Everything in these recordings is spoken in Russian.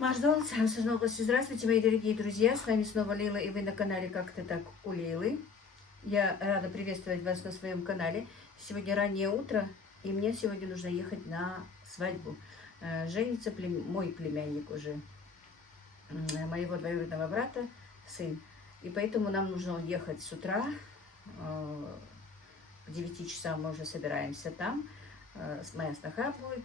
Здравствуйте, мои дорогие друзья, с вами снова Лила, и вы на канале «Как-то так у Лилы». Я рада приветствовать вас на своем канале. Сегодня раннее утро, и мне сегодня нужно ехать на свадьбу. Женится мой племянник уже, моего двоюродного брата, сын. И поэтому нам нужно ехать с утра, к 9 часам мы уже собираемся там. Моя сноха будет,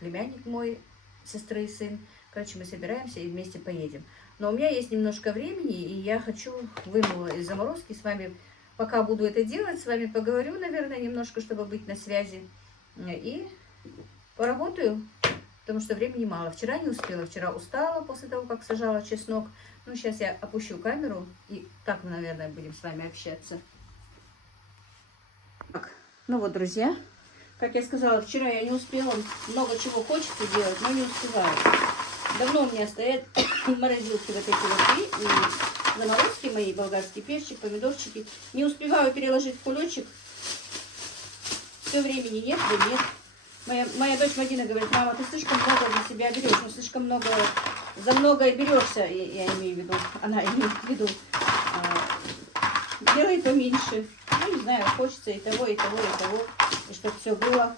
племянник мой, сестры и сын. Короче, мы собираемся и вместе поедем. Но у меня есть немножко времени, и я вынула из заморозки с вами, пока буду это делать, с вами поговорю, наверное, немножко, чтобы быть на связи. И поработаю, потому что времени мало. Вчера не успела, вчера устала после того, как сажала чеснок. Ну, сейчас я опущу камеру, и так мы, наверное, будем с вами общаться. Так, ну вот, друзья, как я сказала, вчера я не успела, много чего хочется делать, но не успеваю. Давно у меня стоят в морозилке вот эти вот и заморозки мои, болгарский перчик, помидорчики. Не успеваю переложить в кулечек. Все времени нет, да нет. Моя дочь Мадина говорит: мама, ты слишком много для себя берешь, ну слишком много, за многое берешься, я имею в виду, она имеет в виду. Делай поменьше. Ну, не знаю, хочется и того, и того, и того, и чтобы все было.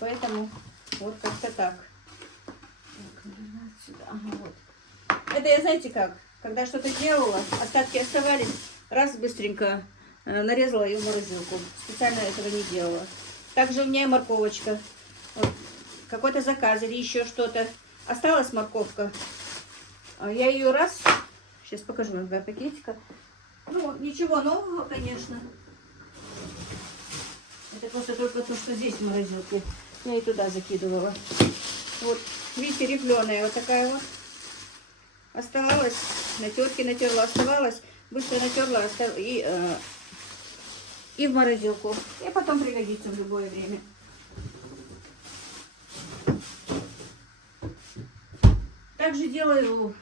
Поэтому вот как-то так. Ага, вот. Это я, знаете как, когда что-то делала, остатки оставались, раз быстренько нарезала ее в морозилку. Специально этого не делала. Также у меня и морковочка. Вот, какой-то заказ или еще что-то. Осталась морковка. Я ее раз, сейчас покажу вам два пакетика. Ну, ничего нового, конечно. Это просто только то, что здесь в морозилке. Я и туда закидывала. Вот, видите, рифленая вот такая вот. Оставалась, на терке натерла, оставалась, быстро натерла и в морозилку. И потом пригодится в любое время. Также делаю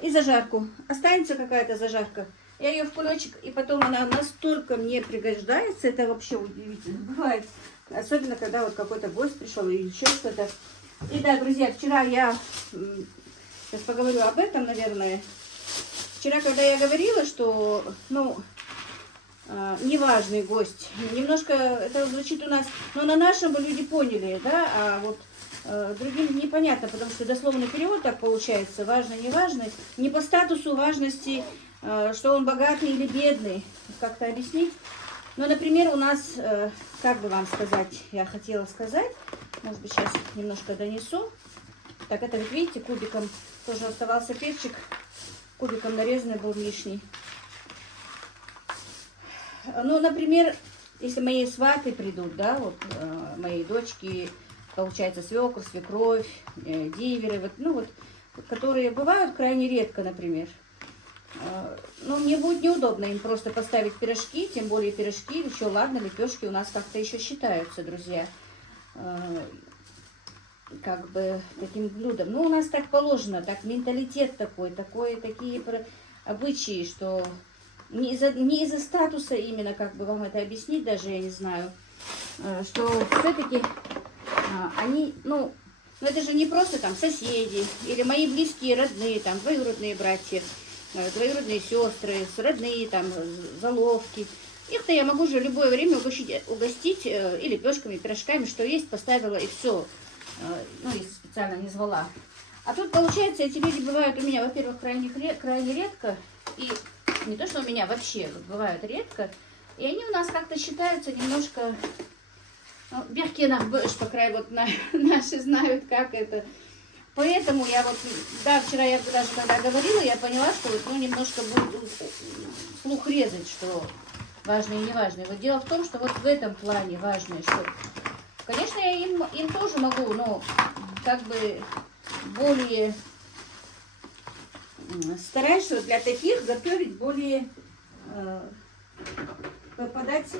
и зажарку. Останется какая-то зажарка, я ее в кулечек, и потом она настолько мне пригождается, это вообще удивительно бывает. Особенно, когда вот какой-то гость пришел или еще что-то. И да, друзья, вчера я, сейчас поговорю об этом, наверное. Вчера, когда я говорила, что, ну, неважный гость, немножко это звучит у нас, но на нашем люди поняли, да, а вот другим непонятно, потому что дословный перевод так получается, важный, неважный, не по статусу важности, что он богатый или бедный, как-то объяснить. Но, например, у нас, как бы вам сказать, я хотела сказать, может быть, сейчас немножко донесу. Так, это, вот видите, кубиком тоже оставался перчик, кубиком нарезанный был лишний. Ну, например, если мои сваты придут, да, вот мои дочки, получается, свекр, свекровь, диверы, вот, ну вот, которые бывают крайне редко, например. Ну, мне будет неудобно им просто поставить пирожки, тем более пирожки, еще ладно, лепешки у нас как-то еще считаются, друзья, как бы таким блюдом. Ну, у нас так положено, так менталитет такие обычаи, что не из-за статуса именно, как бы вам это объяснить, даже я не знаю, что все-таки они, ну, это же не просто там соседи или мои близкие, родные, там, двоюродные братья, двоюродные сестры, родные, там, заловки. Их-то я могу же в любое время угостить и лепешками, и пирожками, что есть, поставила и все. Ну, если специально не звала. А тут, получается, эти люди бывают у меня, во-первых, крайне редко. И не то, что у меня вообще бывают редко. И они у нас как-то считаются немножко... Ну, Бехкинах Бэш, по крайней мере, вот наши знают, как это... Поэтому я вот, да, вчера я даже когда говорила, я поняла, что вот, ну, немножко буду слух резать, что важное и неважное. Вот дело в том, что вот в этом плане важное, что, конечно, я им тоже могу, но как бы более стараюсь для таких готовить более, подать,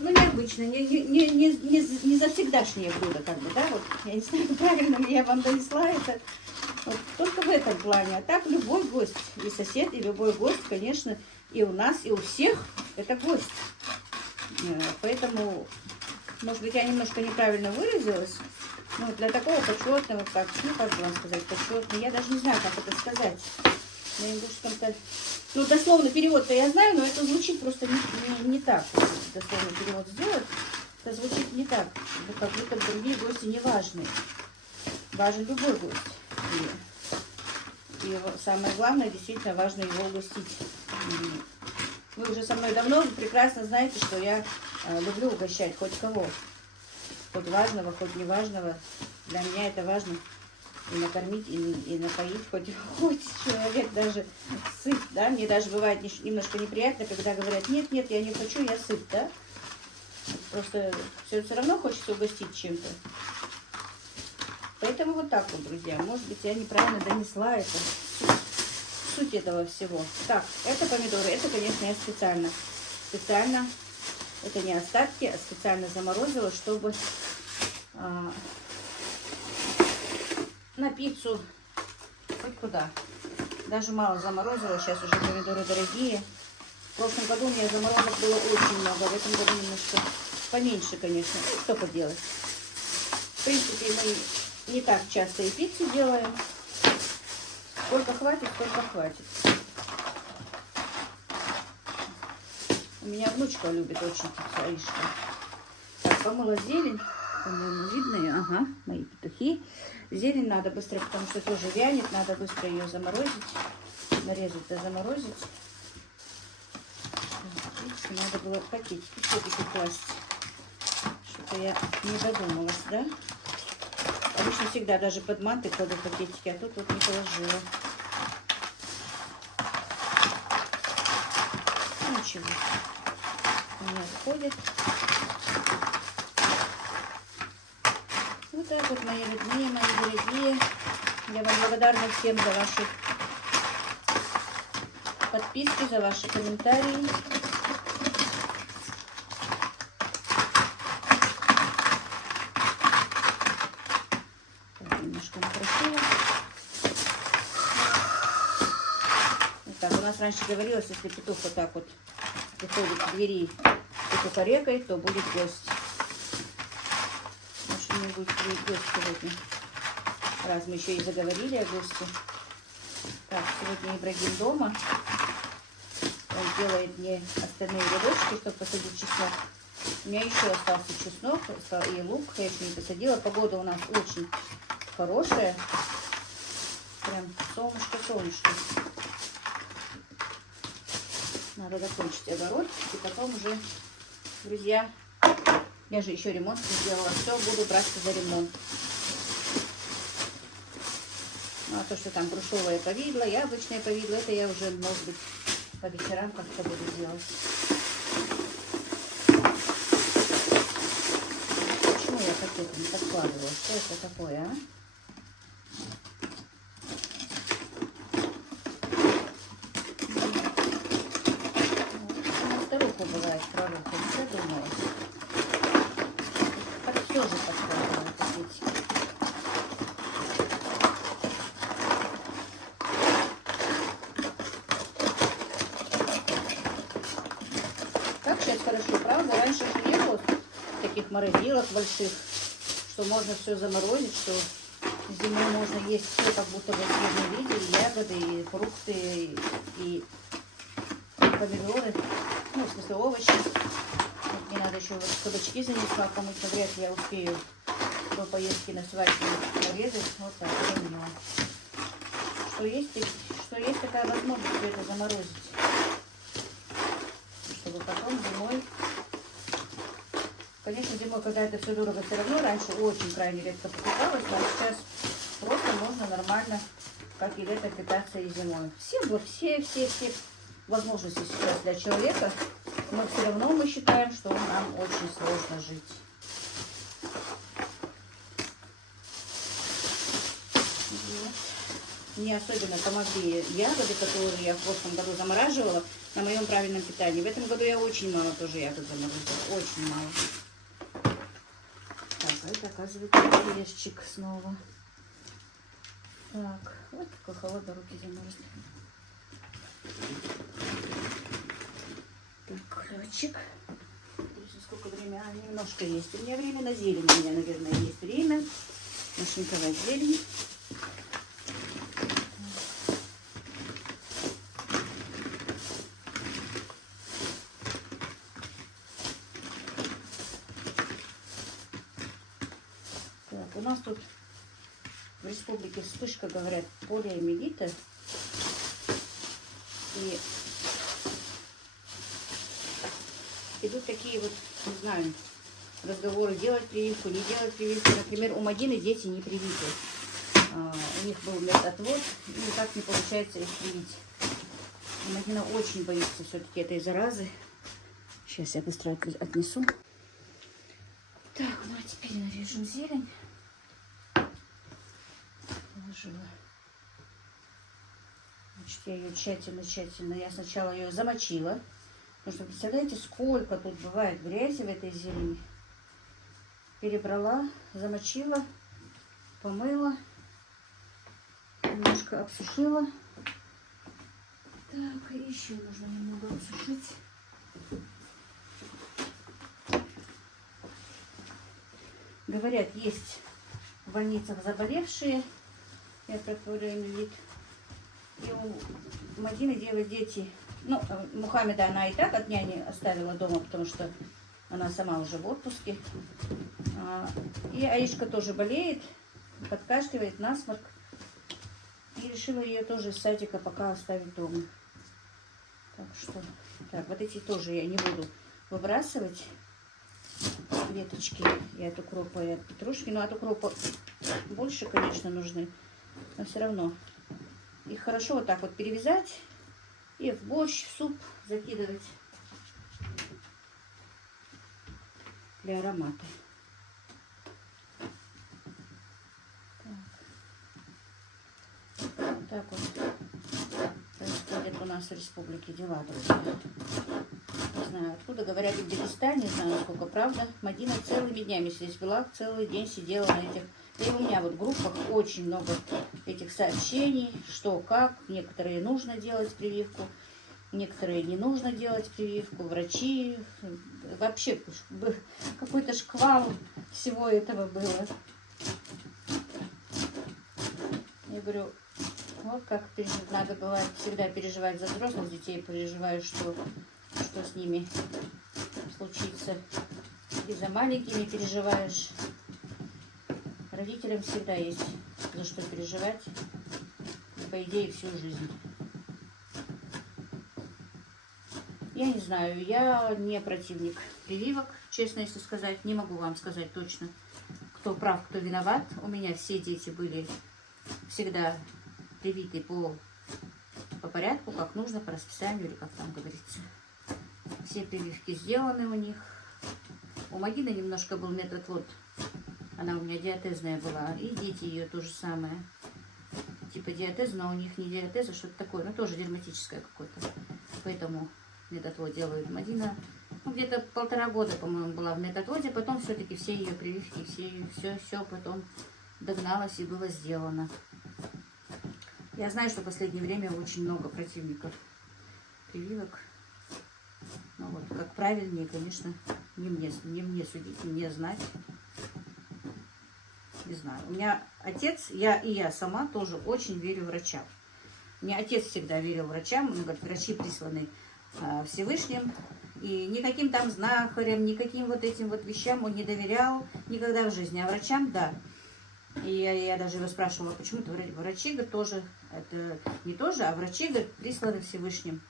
ну, необычно, не завсегдашнее блюдо, как бы, да, вот, я не знаю, правильно ли я вам донесла это, вот, только в этом плане, а так любой гость, и сосед, и любой гость, конечно, и у нас, и у всех, это гость, поэтому, может быть, я немножко неправильно выразилась, Ну, для такого почетного, как, ну, как бы вам сказать, почетный, я даже не знаю, как это сказать. На ингушском-то, ну, дословно перевод-то я знаю, но это звучит просто не так. Дословно перевод сделать, это звучит не так. Как будто другие гости не важны. Важен любой гость. И самое главное, действительно важно его угостить. Вы уже со мной давно, вы прекрасно знаете, что я люблю угощать хоть кого. Хоть важного, хоть неважного. Для меня это важно и накормить, и напоить, хоть человек даже сыт, да. Мне даже бывает немножко неприятно, когда говорят, нет, нет, я не хочу, я сыт, да. Просто все равно хочется угостить чем-то. Поэтому вот так вот, друзья. Может быть, я неправильно донесла это. Суть этого всего. Так, это помидоры. Это, конечно, я специально, это не остатки, а специально заморозила, чтобы на пиццу хоть куда. Даже мало заморозила. Сейчас уже помидоры дорогие. В прошлом году у меня заморозок было очень много. В этом году немножко поменьше, конечно. Ну, что поделать. В принципе, мы не так часто и пиццу делаем. Сколько хватит, столько хватит. У меня внучка любит очень пиццу, Аишка. Так, помыла зелень. По-моему, видно ее. Ага, мои петухи. Зелень надо быстро, потому что тоже вянет. Надо быстро ее заморозить. Нарезать да заморозить. Видите, надо было пакетики все-таки класть. Что-то я не додумалась, да? Обычно всегда даже под манты кладу пакетики, а тут вот не положила. Ничего. У меня выходит. Вот так вот, мои родные, мои дорогие. Я вам благодарна всем за ваши подписки, за ваши комментарии. Немножко накрутила. Вот так, у нас раньше говорилось, если петух вот так вот приходит к двери петухорекой, то будет гость. Может, у меня будет гость сегодня. Раз мы еще и заговорили о гости. Так, сегодня Ибрагим дома. Он делает мне остальные рядочки, чтобы посадить чеснок. У меня еще остался чеснок и лук. Я еще не посадила. Погода у нас очень хорошая. Прям солнышко-солнышко. Надо закончить огород. И потом уже, друзья, я же еще ремонт не сделала. Все, буду браться за ремонт. Ну, а то, что там грушевое повидло, яблочное повидло, это я уже, может быть, по вечерам как-то буду делать. Почему я пакеты не подкладывала? Что это такое, а? На старуху бывает пророк, не задумалась. Так все же подкладывала пакетики. Сейчас хорошо, правда? Раньше же не было таких морозилок больших, что можно все заморозить, что зимой можно есть все как будто бы в свежем виде, и ягоды, и фрукты, и помидоры, ну, в смысле овощи. Вот мне надо еще вот кабачки занесла, помыть, вряд ли я успею до поездки на свадьбу нарезать. Вот так, я понимаю. Что есть такая возможность все это заморозить. Чтобы потом зимой, конечно, зимой, когда это все дорого, все равно раньше очень крайне редко покупалось, а сейчас просто можно нормально, как и летом, питаться и зимой. Все возможности сейчас для человека, но все равно мы считаем, что нам очень сложно жить. Мне особенно помогли ягоды, которые я в прошлом году замораживала на моем правильном питании. В этом году я очень мало тоже ягод заморозила. Очень мало. Так, а это, оказывается, орешчик снова. Так, вот какой холодно, руки замерзли. Так, хлебчик. Сколько времени? Немножко есть. У меня время на зелень. У меня, наверное, есть время. нашинковать зелень. Так, у нас тут в республике вспышка, говорят, полиомиелита. И идут такие вот, не знаю, разговоры, делать прививку, не делать прививку. Например, у Мадины дети не привиты. У них был медотвод, и никак не получается их привить. И Мадина очень боится все-таки этой заразы. Сейчас я быстро отнесу. Так, ну а теперь нарежем зелень. Положила. Значит, я ее тщательно, я сначала ее замочила. Потому что, представляете, сколько тут бывает грязи в этой зелени. Перебрала, замочила, помыла, немножко обсушила. Так, и еще нужно немного обсушить. Говорят, есть в больницах заболевшие, я про полиомиелит. И у Мадины делают дети. Ну, Мухаммеда она и так от няни оставила дома, потому что она сама уже в отпуске. И Аишка тоже болеет, подкашливает, насморк. И решила ее тоже из садика пока оставить дома. Так что, так, вот эти тоже я не буду выбрасывать. Веточки и от укропа, и от петрушки. Но от укропа больше, конечно, нужны. Но все равно их хорошо вот так вот перевязать. И в борщ, в суп закидывать для аромата. Так вот происходят у нас в республике дела, друзья. Не знаю, откуда говорят в Дагестане, не знаю, сколько правда. Мадина целыми днями здесь была, целый день сидела на этих. И у меня вот в группах очень много этих сообщений, что как. Некоторые нужно делать прививку, некоторые не нужно делать прививку. Врачи, вообще какой-то шквал всего этого было. Я говорю, вот как надо бывает всегда переживать за взрослых детей, переживаю, что с ними случится. И за маленькими переживаешь. Родителям всегда есть за что переживать, по идее, всю жизнь. Я не знаю, я не противник прививок, честно, если сказать. Не могу вам сказать точно, кто прав, кто виноват. У меня все дети были всегда привиты по порядку, как нужно, по расписанию, или как там говорится. Все прививки сделаны у них. У Мадины немножко был медотвод. Она у меня диатезная была. И дети ее то же самое. Типа диатез, но у них не диатез, а что-то такое. Ну, тоже дерматическое какое-то. Поэтому медотвод делают. Мадина, ну, где-то 1,5 года, по-моему, была в медотводе. Потом все-таки все ее прививки, все потом догналось и было сделано. Я знаю, что в последнее время очень много противников прививок. Ну, вот, как правильнее, конечно, не мне судить, не мне знать. Не знаю. У меня отец, я сама тоже очень верю врачам. У меня отец всегда верил врачам. Он говорит, врачи присланы Всевышним. И никаким там знахарям, никаким вот этим вот вещам он не доверял никогда в жизни. А врачам, да. И я даже его спрашивала, почему-то врачи, говорят, тоже, это не тоже, а врачи, говорят, присланы Всевышним.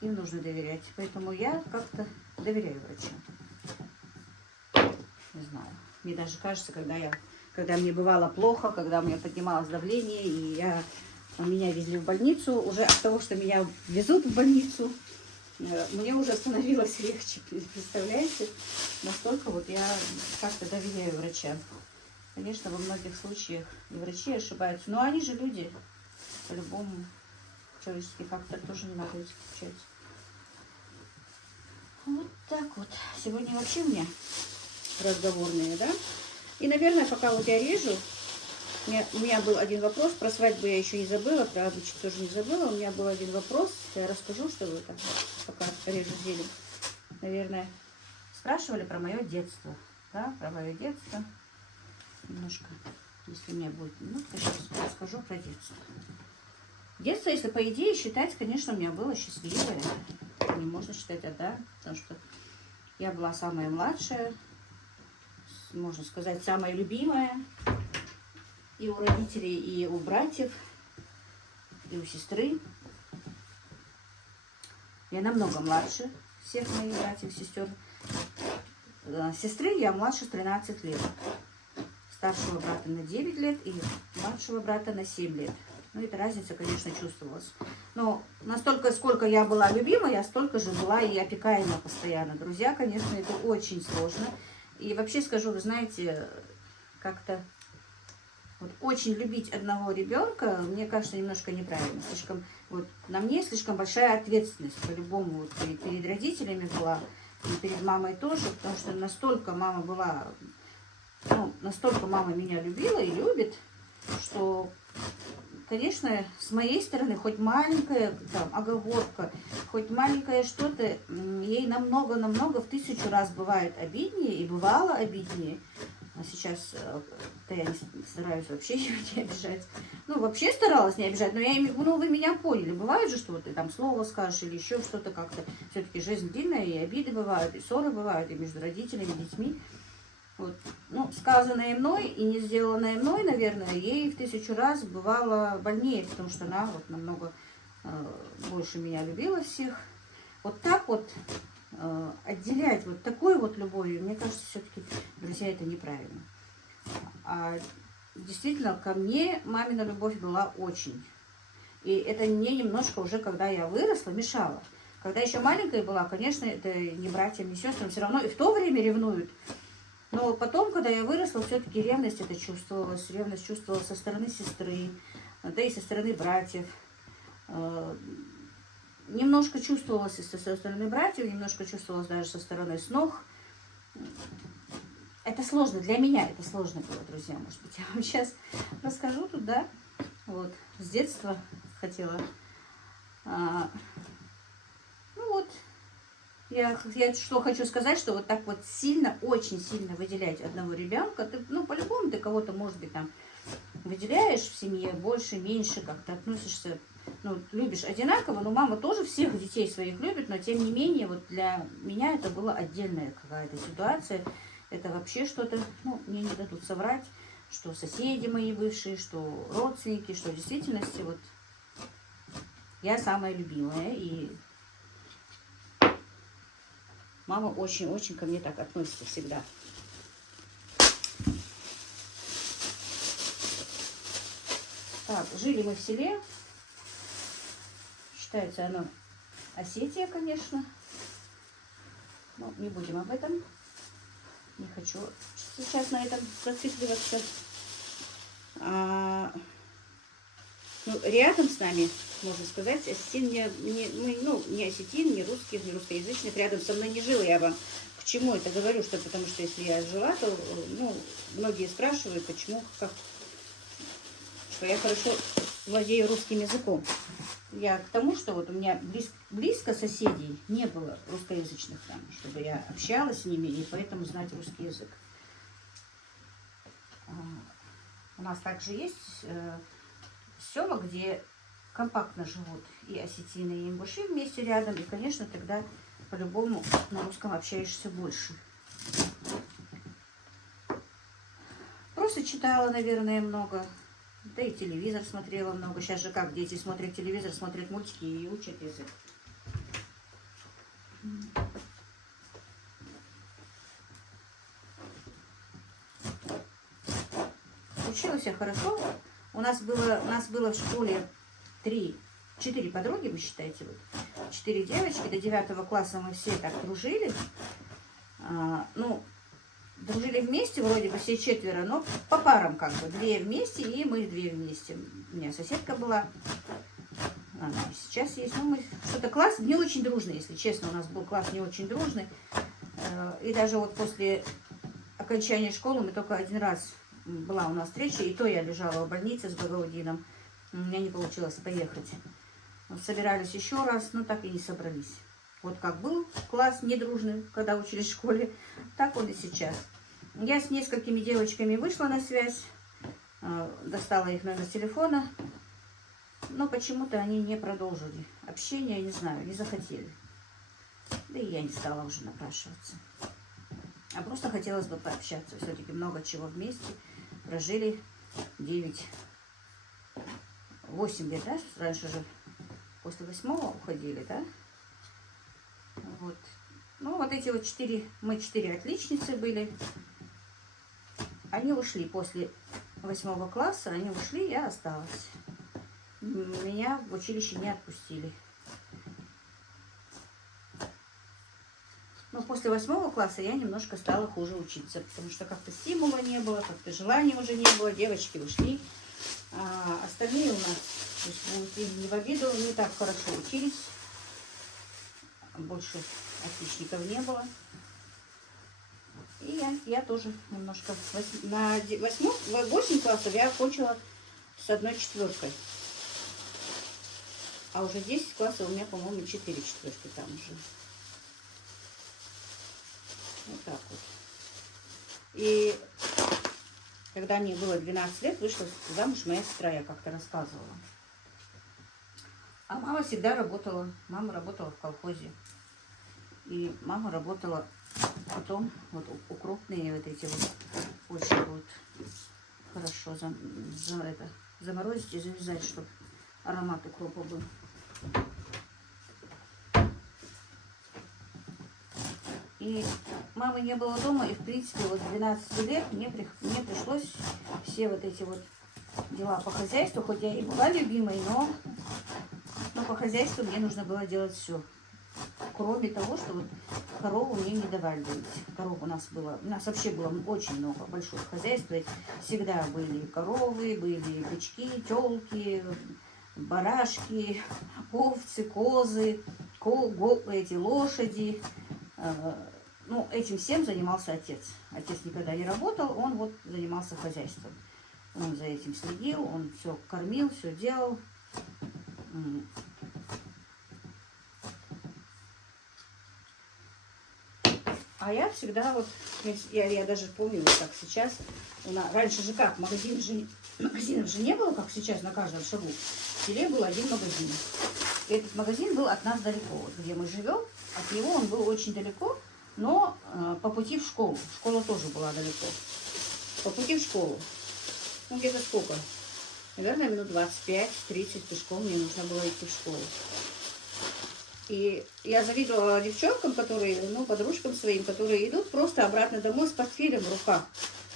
Им нужно доверять. Поэтому я как-то доверяю врачам. Не знаю. Мне даже кажется, когда мне бывало плохо, когда у меня поднималось давление, и меня везли в больницу, уже от того, что меня везут в больницу, мне уже становилось легче. Представляете? Настолько вот я как-то доверяю врачам. Конечно, во многих случаях и врачи ошибаются, но они же люди. По-любому человеческий фактор тоже не надо исключать. Вот так вот. Сегодня вообще у меня разговорные, да? И, наверное, пока вот я режу, у меня был один вопрос. Про свадьбу я еще не забыла, про обычай тоже не забыла. У меня был один вопрос. Я расскажу, что вы там, пока режу зелень. Наверное, спрашивали про мое детство. Да, про мое детство. немножко, если у меня будет минутка, сейчас расскажу про детство. Детство, если по идее считать, конечно, у меня было счастливое. Не можно считать, да, потому что я была самая младшая, можно сказать, самая любимая и у родителей, и у братьев, и у сестры. Я намного младше всех моих братьев и сестер. Сестры я младше 13 лет. Старшего брата на 9 лет и младшего брата на 7 лет. Ну, эта разница, конечно, чувствовалась. Но настолько, сколько я была любима, я столько же была и опекаема постоянно. Друзья, конечно, это очень сложно. И вообще скажу, вы знаете, как-то вот очень любить одного ребенка, мне кажется, немножко неправильно. Слишком, вот, на мне слишком большая ответственность по-любому вот, и перед родителями была, и перед мамой тоже, потому что настолько мама была, ну, настолько мама меня любила и любит, что, конечно, с моей стороны, хоть маленькая там оговорка, хоть маленькое что-то, ей намного-намного в 1000 раз бывает обиднее, и бывало обиднее. А сейчас я стараюсь вообще ее не обижать. Ну, вообще старалась не обижать, но я имею в виду, ну, вы меня поняли. Бывает же, что ты там слово скажешь или еще что-то как-то. Все-таки жизнь длинная, и обиды бывают, и ссоры бывают, и между родителями, и детьми. Вот. Ну, сказанное мной и не сделанное мной, наверное, ей в 1000 раз бывало больнее, потому что она вот намного больше меня любила всех. Вот так вот отделять вот такой вот любовью, мне кажется, все-таки, друзья, это неправильно. А действительно, ко мне мамина любовь была очень. И это мне немножко уже, когда я выросла, мешало. Когда еще маленькая была, конечно, это не братьям, не сестрам, все равно и в то время ревнуют. Но потом, когда я выросла, все-таки ревность это чувствовалась. Ревность чувствовалась со стороны сестры, да и со стороны братьев. Немножко чувствовалось и со стороны братьев, немножко чувствовалось даже со стороны снох. Это сложно, для меня это сложно было, друзья. Может быть, я вам сейчас расскажу тут, да? Вот, с детства хотела. Ну вот, я что хочу сказать, что вот так вот сильно, очень сильно выделять одного ребенка, ты, ну, по-любому ты кого-то, может быть, там выделяешь в семье больше, меньше, как-то относишься, ну, любишь одинаково, но мама тоже всех детей своих любит, но тем не менее, вот для меня это была отдельная какая-то ситуация. Это вообще что-то, ну, мне не дадут соврать, что соседи мои бывшие, что родственники, что в действительности вот я самая любимая, и мама очень-очень ко мне так относится всегда. Так, жили мы в селе. Считается оно Осетия, конечно. Но не будем об этом. Не хочу сейчас на этом зацикливаться. Ну, рядом с нами, можно сказать, осетин не осетин, не русских, не русскоязычных. Рядом со мной не жил. Я вам к чему это говорю, что потому что если я жила, то ну, многие спрашивают, почему, как, что я хорошо владею русским языком. Я к тому, что вот у меня близко соседей не было русскоязычных там, чтобы я общалась с ними и поэтому знать русский язык. У нас также есть села, где компактно живут и осетины, и ингуши вместе рядом, и, конечно, тогда по-любому на русском общаешься больше. Просто читала, наверное, много. Да и телевизор смотрела много. Сейчас же как дети смотрят телевизор, смотрят мультики и учат язык. Училась я хорошо. У нас было в школе 4 подруги, вы считаете, вот. 4 девочки. До 9 класса мы все так дружили. Ну, дружили вместе, вроде бы все 4, но по парам как бы. 2 вместе, и мы 2 вместе. У меня соседка была. Она сейчас есть. Ну, мы что-то класс не очень дружный, если честно. У нас был класс не очень дружный. И даже вот после окончания школы мы только 1 раз была у нас встреча, и то я лежала в больнице с Багаудином. У меня не получилось поехать. Вот собирались еще раз, но так и не собрались. Вот как был класс недружный, когда учились в школе, так он и сейчас. Я с несколькими девочками вышла на связь, достала их номер телефона, но почему-то они не продолжили общение, не знаю, не захотели. Да и я не стала уже напрашиваться. А просто хотелось бы пообщаться. Все-таки много чего вместе прожили. 8 лет, да? Раньше же после 8-го уходили, да? Вот. Ну, вот эти вот 4, мы 4 отличницы были. Они ушли после 8 класса, они ушли, я осталась. Меня в училище не отпустили. Но после 8 класса я немножко стала хуже учиться, потому что как-то стимула не было, как-то желания уже не было, девочки ушли. А остальные у нас, то есть, не в обиду, не так хорошо учились. Больше отличников не было. И я тоже немножко. На 8 классов я окончила с 1/4. А уже 10 классов у меня, по-моему, 4 четверки там уже. Вот так вот. И когда мне было 12 лет, вышла замуж моя сестра, я как-то рассказывала. А мама всегда работала. Мама работала в колхозе. И мама работала потом, вот укропные вот эти вот, очень вот хорошо заморозить и завязать, чтобы аромат укропа был. И мамы не было дома, и в принципе вот 12 лет мне пришлось все вот эти вот дела по хозяйству, хоть я и была любимой, но по хозяйству мне нужно было делать все. Кроме того, что вот корову мне не давали доить. Коров у нас вообще было очень много, большое хозяйство. Всегда были коровы, были бычки, телки, барашки, овцы, козы, эти лошади. Ну, этим всем занимался отец. Отец никогда не работал, он вот занимался хозяйством. Он за этим следил, он все кормил, все делал. А я всегда вот, я даже помню, вот как сейчас, раньше же как, магазинов же не было, как сейчас на каждом шагу. В селе был один магазин. И этот магазин был от нас далеко, вот где мы живем. От него он был очень далеко, но по пути в школу. Школа тоже была далеко. По пути в школу. Ну, где-то сколько? Наверное, минут 25-30 пешком мне нужно было идти в школу. И я завидовала девчонкам, которые, подружкам своим, которые идут просто обратно домой с портфелем в руках.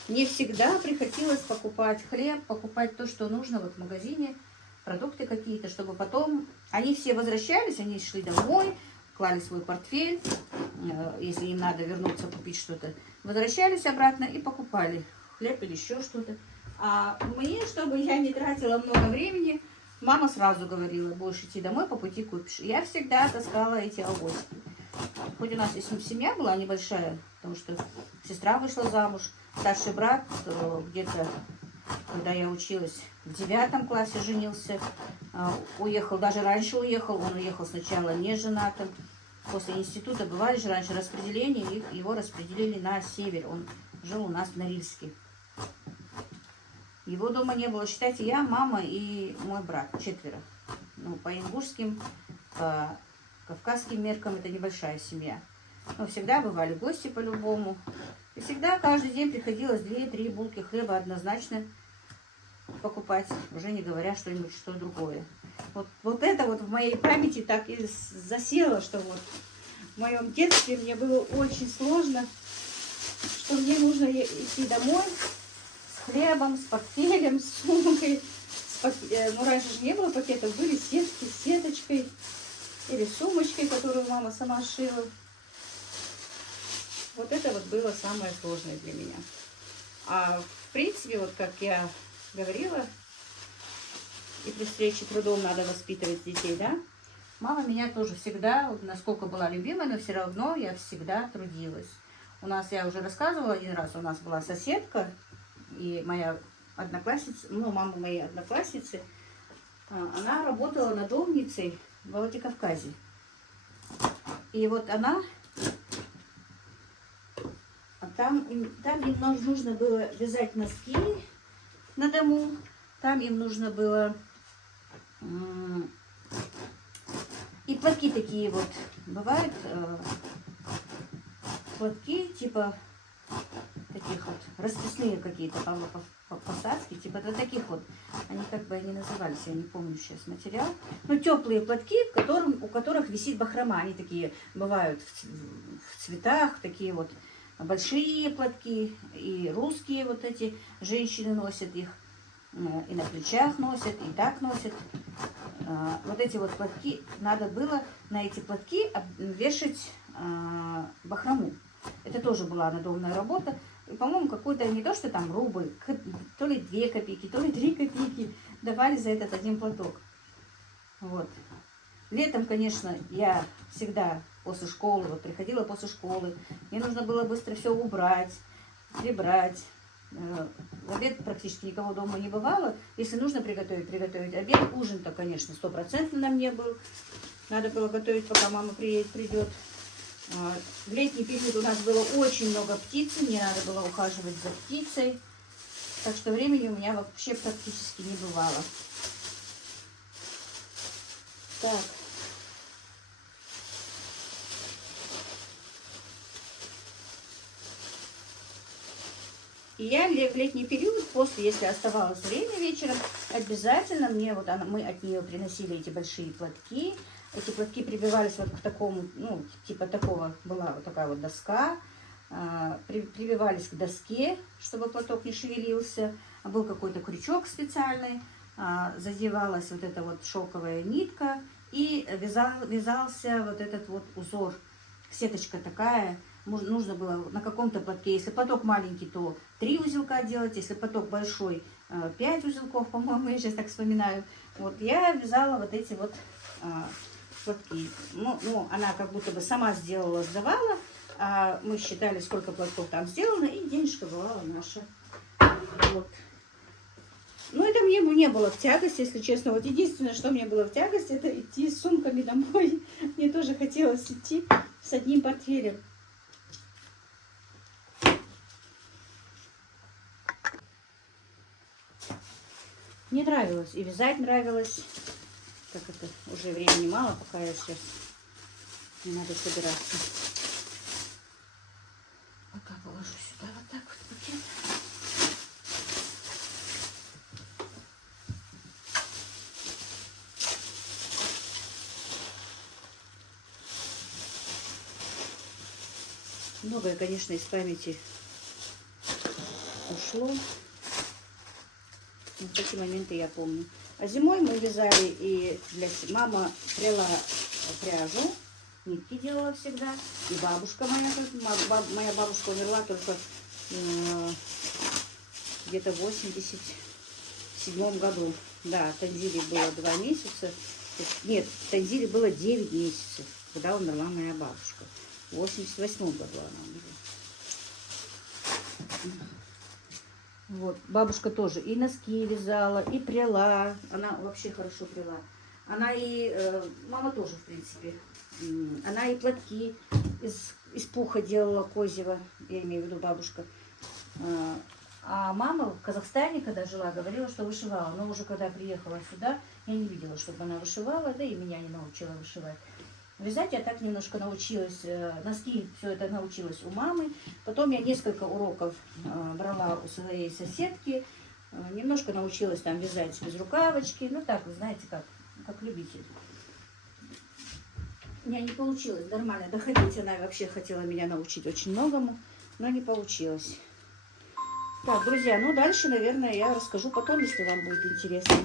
Мне всегда приходилось покупать хлеб, покупать то, что нужно вот в магазине, продукты какие-то, чтобы потом... Они все возвращались, они шли домой, клали свой портфель, если им надо вернуться, купить что-то. Возвращались обратно и покупали хлеб или еще что-то. А мне, чтобы я не тратила много времени... Мама сразу говорила, будешь идти домой, по пути купишь. Я всегда таскала эти авоськи. Хоть у нас и семья была небольшая, потому что сестра вышла замуж, старший брат где-то, когда я училась, в 9 классе женился, уехал, даже раньше уехал, он уехал сначала не женатым. После института бывали же раньше распределения, и его распределили на север, он жил у нас в Норильске. Его дома не было, считайте, я, мама и мой брат, 4. Ну, по ингушским, по кавказским меркам это небольшая семья. Но всегда бывали гости по-любому. И всегда каждый день приходилось 2-3 булки хлеба однозначно покупать, уже не говоря что-нибудь, что другое. Вот это вот в моей памяти так и засело, что вот в моем детстве мне было очень сложно, что мне нужно идти домой, хлебом, с портфелем, с сумкой. Ну, раньше же не было пакетов, были сетки с сеточкой или сумочкой, которую мама сама шила. Вот это вот было самое сложное для меня. А в принципе, вот как я говорила, и при встрече трудом надо воспитывать детей, да? Мама меня тоже всегда, насколько была любимой, но все равно я всегда трудилась. У нас, я уже рассказывала один раз, у нас была соседка, и моя одноклассница, мама моей одноклассницы, она работала надомницей в Владикавказе. И вот она там им нужно было вязать носки на дому, там им нужно было и платки такие вот бывают, платки типа таких вот расписные какие-то посадки, типа до таких вот, они как бы они назывались, я не помню сейчас материал, но теплые платки, у которых висит бахрома, они такие бывают в цветах, такие вот большие платки, и русские вот эти женщины носят их, и на плечах носят, и так носят. Вот эти вот платки, надо было на эти платки вешать бахрому. Это тоже была надомная работа. И, по-моему, какой-то не то, что там рубль, то ли 2 копейки, то ли 3 копейки давали за этот один платок. Вот. Летом, конечно, я всегда после школы, вот приходила после школы, мне нужно было быстро все убрать, прибрать. В обед практически никого дома не бывало. Если нужно приготовить обед. Ужин-то, конечно, 100% на мне был. Надо было готовить, пока мама придет. В летний период у нас было очень много птицы. Мне надо было ухаживать за птицей. Так что времени у меня вообще практически не бывало. Так. И я в летний период, после, если оставалось время вечером, обязательно мы от нее приносили эти большие платки. Эти платки прибивались вот к такому, ну, типа такого, была вот такая вот доска. Прибивались к доске, чтобы платок не шевелился. Был какой-то крючок специальный. Задевалась вот эта вот шелковая нитка. И вязался вот этот вот узор. Сеточка такая. Нужно было на каком-то платке, если платок маленький, то 3 узелка делать, если платок большой, 5 узелков, по-моему, я сейчас так вспоминаю. Вот я вязала вот эти вот платки. Ну, она как будто бы сама сделала, сдавала, а мы считали, сколько платков там сделано, и денежка бывала наша. Вот. Ну, это мне не было в тягость, если честно. Вот единственное, что мне было в тягость, это идти с сумками домой. Мне тоже хотелось идти с одним портфелем. Мне нравилось, и вязать нравилось. Так, это уже времени мало, пока я сейчас не надо собираться. Пока положу сюда вот так вот пакет. Многое, конечно, из памяти ушло. Но в такие моменты я помню. А зимой мы вязали, и мама пряла пряжу, нитки делала всегда. И бабушка моя бабушка умерла только где-то в 87 году. Да, Танзиле было 2 месяца. Нет, Танзиле было 9 месяцев, когда умерла моя бабушка. В 88 году она умерла. Вот, бабушка тоже и носки вязала, и пряла. Она вообще хорошо пряла. Она и, мама тоже, в принципе, она и платки из пуха делала козьего, я имею в виду бабушка. А мама в Казахстане, когда жила, говорила, что вышивала. Но уже когда приехала сюда, я не видела, чтобы она вышивала, да и меня не научила вышивать. Вязать я так немножко научилась, носки, все это научилась у мамы. Потом я несколько уроков брала у своей соседки. Немножко научилась там вязать без рукавочки. Ну так, вы знаете, как любитель. У меня не получилось нормально доходить. Она вообще хотела меня научить очень многому, но не получилось. Так, друзья, ну дальше, наверное, я расскажу потом, если вам будет интересно.